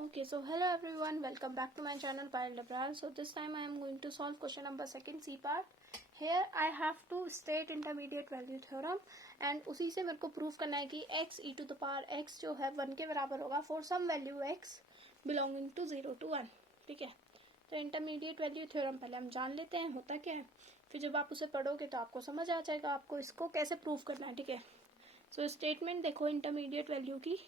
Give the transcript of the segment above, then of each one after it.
Okay, so hello everyone, welcome back to my channel Payal Dabral. So this time I am going to solve question number 2 C part. Here I have to state intermediate value theorem and उसी से मेरे को prove करना है कि x e to the power x जो है 1 के बराबर होगा for some value x belonging to 0 to 1. ठीक है, तो इंटरमीडिएट वैल्यू थ्योरम पहले हम जान लेते हैं होता क्या है, फिर जब आप उसे पढ़ोगे तो आपको समझ आ जाएगा आपको इसको कैसे प्रूव करना है. ठीक है, सो स्टेटमेंट देखो इंटरमीडिएट वैल्यू की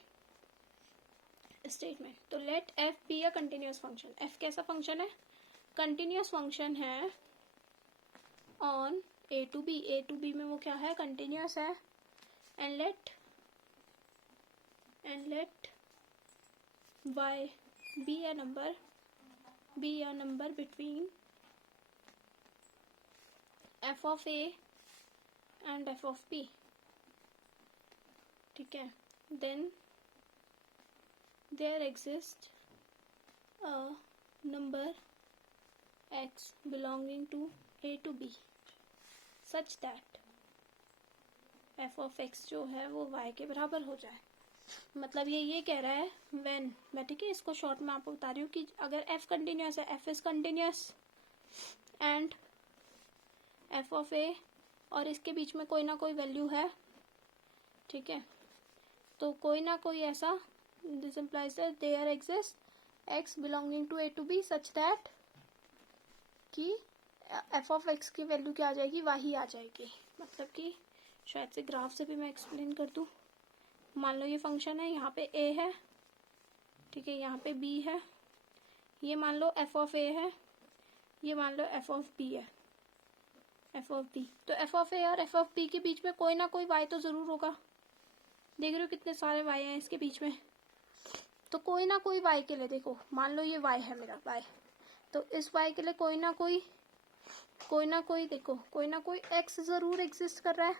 स्टेटमेंट. तो let F be a continuous function. F कैसा फंक्शन है? कंटिन्यूअस फंक्शन है on A to B. A to B में वो क्या है? कंटिन्यूअस है. And let Y be a number between F of A and F of B. ठीक है, then there exists a number x belonging to a to b such that f of x जो है वो y के बराबर हो जाए. मतलब ये कह रहा है when, मैं ठीक है इसको शॉर्ट में आपको बता रही हूँ कि अगर f कंटिन्यूस है, f is continuous and f of a और इसके बीच में कोई ना कोई वैल्यू है. ठीक है, तो कोई ना कोई ऐसा, this implies that there exists x belonging to a to b such that कि f of x की वैल्यू क्या आ जाएगी? वही आ जाएगी. मतलब कि शायद से ग्राफ से भी मैं एक्सप्लेन कर दूँ. मान लो ये फंक्शन है, यहाँ पे a है, ठीक है, यहाँ पे b है, ये मान लो f of a है, ये मान लो f of b है, f of b. तो f of a और f of b के बीच में कोई ना कोई y तो ज़रूर होगा. देख रहे हो कितने सारे y हैं इसके बीच में. तो कोई ना कोई y के लिए, देखो मान लो ये y है मेरा y, तो इस y के लिए कोई ना कोई देखो कोई ना कोई x ज़रूर एग्जिस्ट कर रहा है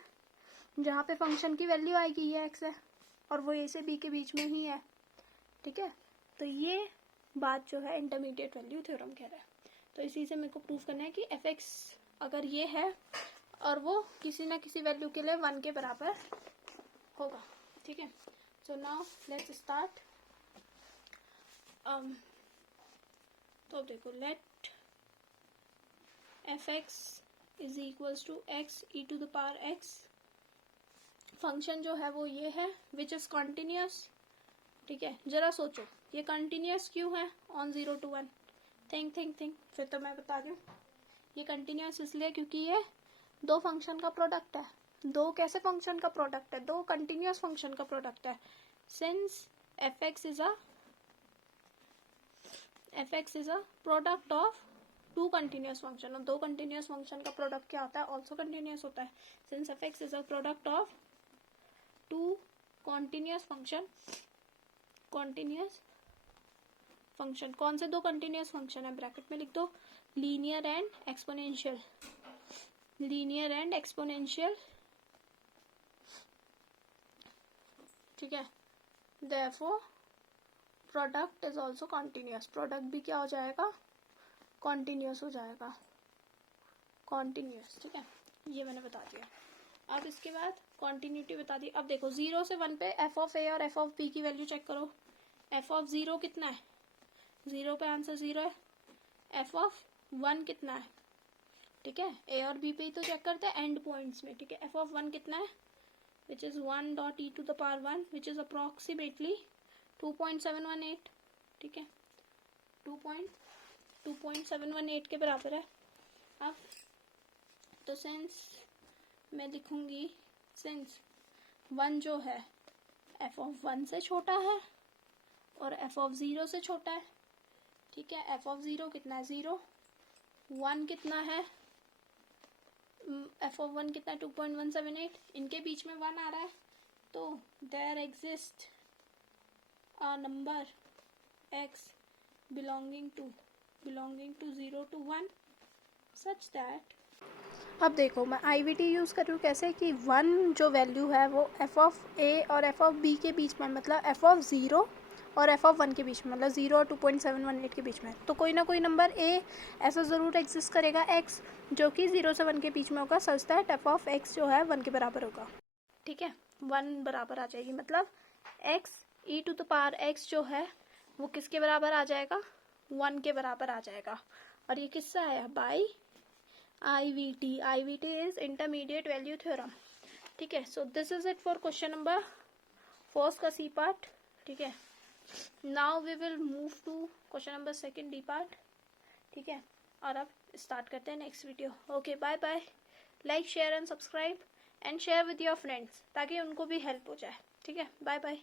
जहाँ पे फंक्शन की वैल्यू आएगी. ये x है और वो a से b के बीच में ही है. ठीक है, तो ये बात जो है इंटरमीडिएट वैल्यू थ्योरम कह रहा है. तो इसी से मेरे को प्रूव करना है कि f(x) अगर ये है और वो किसी ना किसी वैल्यू के लिए 1 के बराबर होगा. ठीक है, सो नाउ लेट्स स्टार्ट. तो देखो let f(x) is equals to x e to the power x. Function जो है वो ये है विच इज कॉन्टिन्यूस. ठीक है, जरा सोचो ये कंटिन्यूस क्यों है ऑन 0 to 1? थिंक फिर तो मैं बता दूँ. ये कंटिन्यूस इसलिए क्योंकि ये दो फंक्शन का प्रोडक्ट है. दो कैसे फंक्शन का प्रोडक्ट है? दो कंटिन्यूस फंक्शन का प्रोडक्ट है. Since f(x) is a product of two continuous function. और दो कंटिन्यूस फंक्शन का प्रोडक्ट क्या होता है? ऑल्सो कंटिन्यूस होता है. Since f(x) is a product of two continuous function. कौन से दो कंटिन्यूस फंक्शन है? ब्रैकेट में लिख दो, लीनियर एंड एक्सपोनेंशियल. ठीक है, therefore product is also continuous. Product भी क्या हो जाएगा? कॉन्टिन्यूस हो जाएगा. कॉन्टिन्यूस. ठीक है, ये मैंने बता दिया. अब इसके बाद कॉन्टिन्यूटी बता दी. अब देखो 0 से 1 पे एफ ऑफ ए और एफ ऑफ बी की वैल्यू चेक करो. एफ ऑफ 0 कितना है? 0 पे आंसर 0 है. एफ ऑफ 1 कितना है? ठीक है, ए और बी पे ही तो चेक करते हैं एंड पॉइंट्स में. ठीक है, एफ ऑफ 1 कितना है? Which is 1 dot E to the power 1 which is approximately 2.718. ठीक है, 2.718 के बराबर है. अब तो सेंस मैं लिखूंगी, सेंस 1 जो है f ऑफ 1 से छोटा है और f ऑफ 0 से छोटा है. ठीक है, f ऑफ 0 कितना है? 0. 1 कितना है? f ऑफ 1 कितना है? 2.178. इनके बीच में 1 आ रहा है. तो there exist a number x belonging to 0 to 1 such that. अब देखो मैं IVT यूज़ कर रही हूँ कैसे कि 1 जो वैल्यू है वो f ऑफ a और f ऑफ b के बीच में, मतलब f ऑफ 0 और f ऑफ 1 के बीच में, मतलब 0 और 2.718 के बीच में. तो कोई ना कोई नंबर a ऐसा ज़रूर एग्जिस्ट करेगा x जो कि 0 से 1 के बीच में होगा such that f of x जो है 1 के बराबर होगा. ठीक है, 1 बराबर आ जाएगी. मतलब x e to the power x जो है वो किसके बराबर आ जाएगा, 1 के बराबर आ जाएगा। और ये किससे आया, by IVT। IVT is intermediate value theorem. ठीक है, so this is it for question number first का सी पार्ट। ठीक है, now we will move to question number second D part. ठीक है, और अब स्टार्ट करते हैं next video. Okay, bye bye. Like share and subscribe and share with your friends ताकि उनको भी हेल्प हो जाए। ठीक है, बाय बाय।